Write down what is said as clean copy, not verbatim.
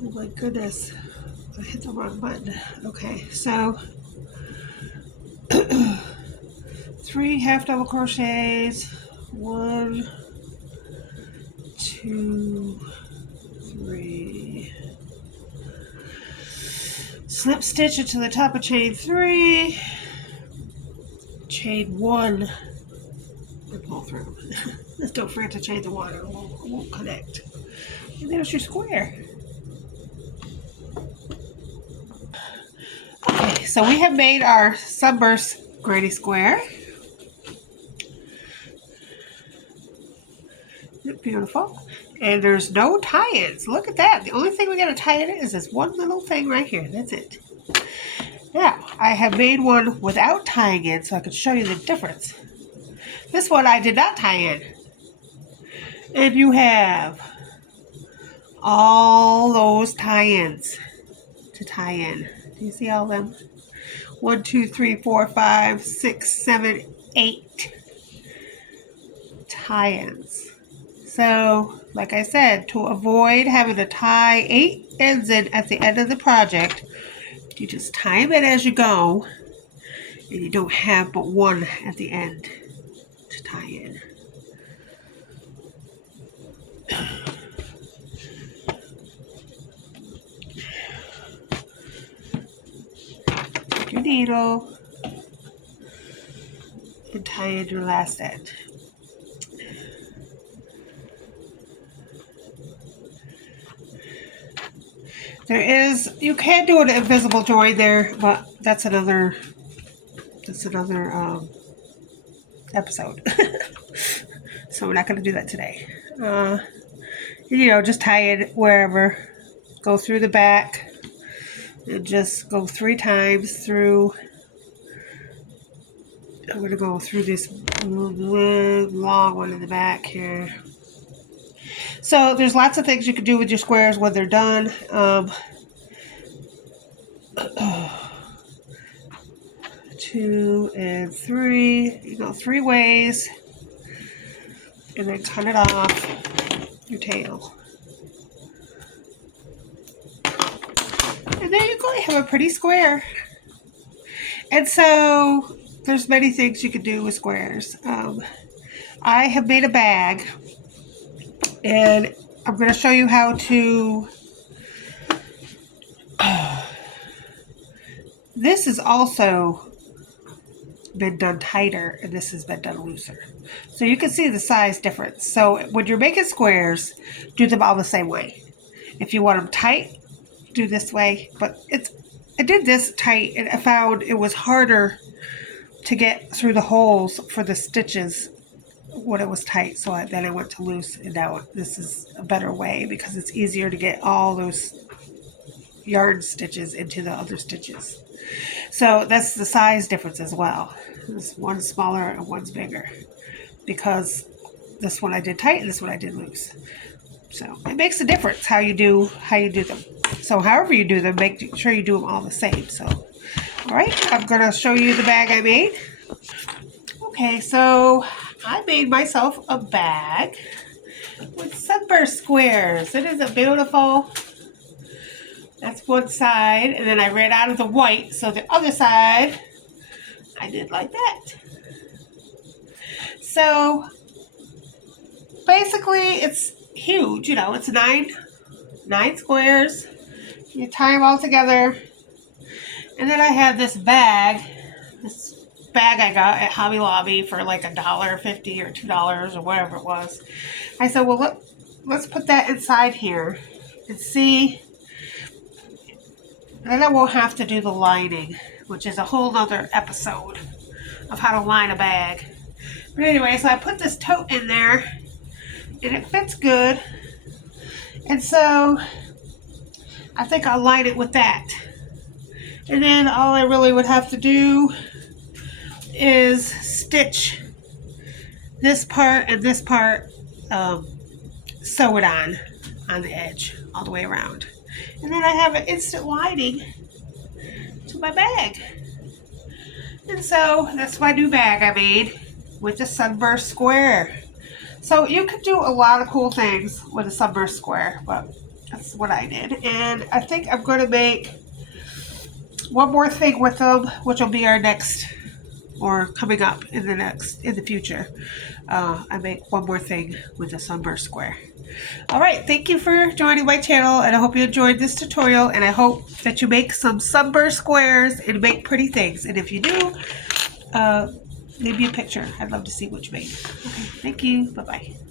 Oh my goodness, I hit the wrong button. Okay, so 3 half double crochets, 1, 2, 3. Slip stitch into the top of chain 3, chain 1, and pull through. Don't forget to chain the 1, or it won't connect. And there's your square. Okay, so we have made our sunburst granny square. Beautiful. And there's no tie-ins. Look at that. The only thing we got to tie in is this one little thing right here. That's it. Now, I have made one without tying in so I can show you the difference. This one I did not tie in. And you have all those tie-ins to tie in. Do you see all of them? 1, 2, 3, 4, 5, 6, 7, 8 tie-ins. So, like I said, to avoid having to tie 8 ends in at the end of the project, you just tie them in as you go, and you don't have but one at the end to tie in. Take your needle and tie in your last end. You can do an invisible join there, but that's another episode. So we're not going to do that today. Just tie it wherever. Go through the back and just go 3 times through. I'm going to go through this long one in the back here. So there's lots of things you can do with your squares when they're done. 2 and 3, 3 ways, and then cut it off your tail. And there you go, you have a pretty square. And so there's many things you can do with squares. I have made a bag, and I'm going to show you how to this has also been done tighter, and this has been done looser. So you can see the size difference. So when you're making squares, do them all the same way. If you want them tight, do this way. But I did this tight, and I found it was harder to get through the holes for the stitches when it was tight. So then I went to loose, and now this is a better way because it's easier to get all those yarn stitches into the other stitches. So that's the size difference as well. This one's smaller and one's bigger because this one I did tight and this one I did loose. So it makes a difference how you do them. So however you do them, make sure you do them all the same. So, all right, I'm going to show you the bag I made. Okay, so I made myself a bag with sunburst squares. Isn't it beautiful? That's one side, and then I ran out of the white, so the other side I did like that. So basically it's huge, it's nine squares. You tie them all together, and then I have this bag I got at Hobby Lobby for like $1.50 or $2 or whatever it was. I said, well, let's put that inside here and see. Then I won't have to do the lining, which is a whole nother episode of how to line a bag. But anyway, so I put this tote in there, and it fits good. And so I think I'll line it with that. And then all I really would have to do is stitch this part and this part, sew it on the edge all the way around. And then I have an instant lining to my bag. And so that's my new bag I made with the sunburst square. So you could do a lot of cool things with a sunburst square, but That's what I did. And I think I'm going to make one more thing with them, which will be our next, or coming up in the future. I make one more thing with a sunburst square. All right, thank you for joining my channel, and I hope you enjoyed this tutorial, and I hope that you make some sunburst squares and make pretty things. And if you do, leave me a picture. I'd love to see what you made. Okay, thank you. Bye-bye.